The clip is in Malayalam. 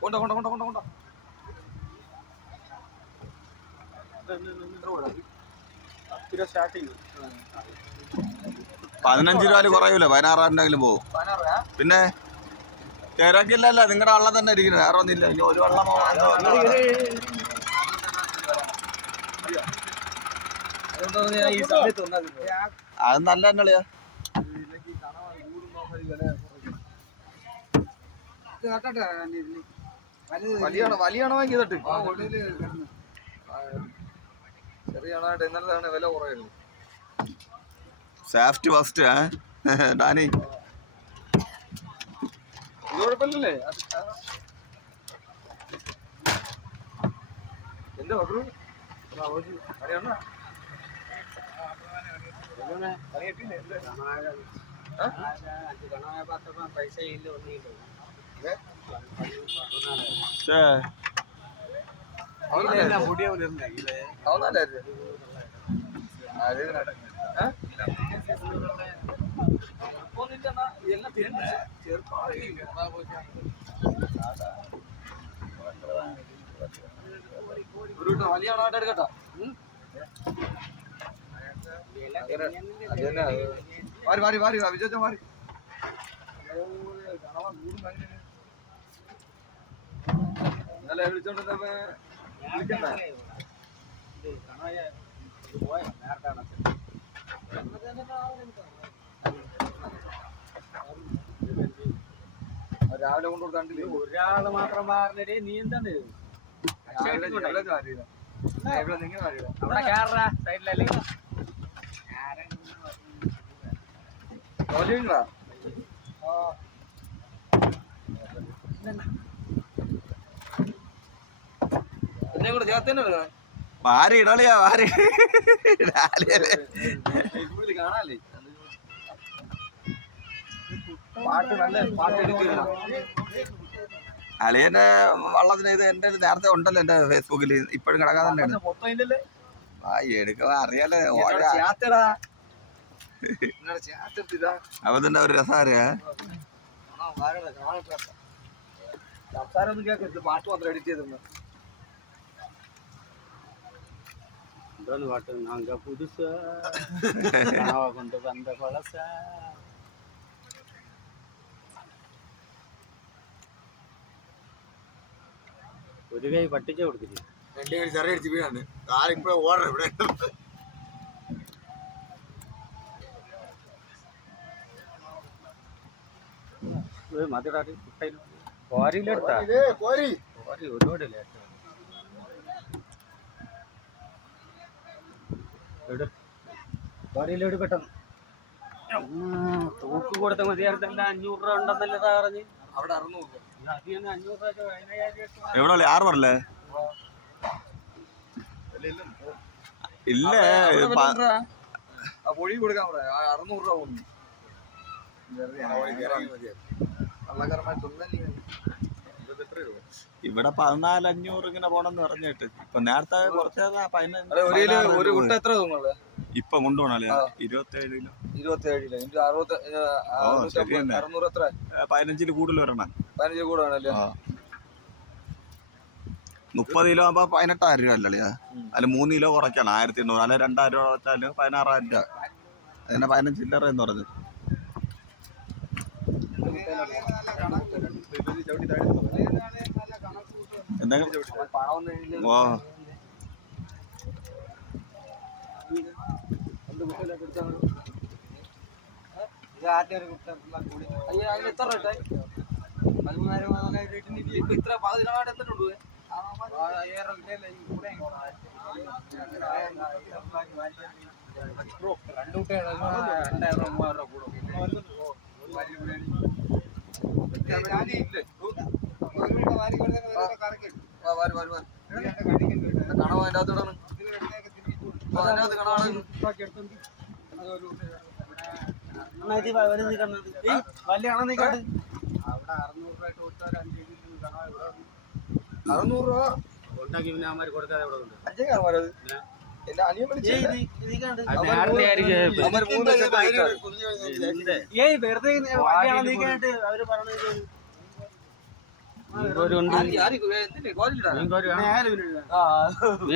കൊണ്ട കൊണ്ട കൊണ്ട കൊണ്ട കൊണ്ട 15 രൂപ കുറയൂല, 16 പോകും. പിന്നെ തിരക്കില്ലല്ലോ, നിങ്ങളുടെ വള്ളം തന്നെ ഇരിക്കുന്നു, വേറെ ഒന്നുമില്ല. ഇനി ഒരു വള്ളമോ അത് നല്ല എണ്ണളിയാ. വലിയാണോ വാങ്ങിയതട്ട് ചെറിയാണായിട്ട് ഇന്നലെ വില കുറയുന്നു. Safety first Danny. കുഴപ്പമില്ലല്ലേ? എന്താ അറിയണ പൈസ വലിയ ആളായിട്ട് എടുക്കട്ടോ. മാറി മാറി മാറി വിജയ മാറി. ഇന്നലെ വിളിച്ചോണ്ടിരുന്നപ്പോ വിളിക്കണ്ട. രാവിലെ കൊണ്ടുപോയി കണ്ടില്ലേ? ഒരാള് മാത്രം മാറില്ലേ? നീ എന്താണ് എന്നെ കൂടെ ചേർത്തന്നെ വാരി ഇടളിയാ, വാരി കാണാല്ലേ. പാട്ട് നല്ല പാട്ട് എടുക്കുക. അളിയന്റെ വള്ളത്തിന് ഇത് എന്റെ നേരത്തെ ഉണ്ടല്ലോ എന്റെ ഫേസ്ബുക്കിൽ, ഇപ്പോഴും കിടക്കാൻ തന്നെയാണ്. എടുക്കുക അറിയാലോ. അപ്പൊ തന്നെ ഒരു രസം അറിയാ. സംസാരം ഒന്നും കേൾക്കരുത്, പാട്ട് മാത്രം എഡിറ്റ് ചെയ്തിരുന്നു. എന്താണ് പാട്ട്? നാങ്ക പുതുസാ കൊണ്ട് വന്ന പളസ. ഒരു കൈ പട്ടിച്ച കൊടുത്തിട്ട് 2 കൈ ചെറിയ അടിച്ച് വീഴാണ്. കാലിപ്പോ ഓടണം ഇവിടെ. മതിടാട്ടി കോരിയിലെടുത്താ കോരി ഒരുപാട് കോരിയിലോട് പെട്ടെന്ന് തൂക്ക് കൊടുത്ത മതിയായിരുന്നല്ല. 500 രൂപ ഉണ്ടെന്നല്ലേ പറഞ്ഞ്. അവിടെ 600 രൂപ. 500 രൂപ 15,000 എവിടെ 6 പറഞ്ഞല്ലേ? ഇല്ല പൊഴി കൊടുക്കാൻ പറയാ. 600 രൂപ പോകുന്നു. ഇവിടെ 14,500 ഇങ്ങനെ പോണെന്ന് പറഞ്ഞിട്ട്. ഇപ്പൊ നേരത്തെ കുറച്ച് ഒരു കുട്ട എത്ര തോന്നുന്നത് ഇപ്പൊ കൊണ്ടുപോകണല്ലേ? 27 കിലോ. 27 600 എത്ര? 15 കൂടുതൽ വരണം. 15 കൂടെ വേണല്ലേ? 30 കിലോ ആകുമ്പോ 18,000 രൂപ അല്ലേ? അല്ല 3 കിലോ കുറയ്ക്കണം. 1,800. അല്ലെ 2,000 രൂപ വെച്ചാല് 16,000 രൂപ. അതിനെ 15 ചില്ലറ എന്ന് പറഞ്ഞു. എന്തെങ്കിലും ഓ എത്ര റേറ്റ്? 13,000 ഇപ്പൊ ഇത്ര 10,000 എത്തിട്ടുണ്ട്. 600 രൂപ ഉണ്ടാക്കി പിന്നെ അവന്മാർ കൊടുക്കാതെ ഇവിടെ ഉണ്ട്. 5 കാർമാരത് വെറുതെ അവര് പറഞ്ഞത് മീൻകോരി ഉണ്ട് ആര് എന്തിന് കോലിടാ മീൻകോരി വേണം. ആ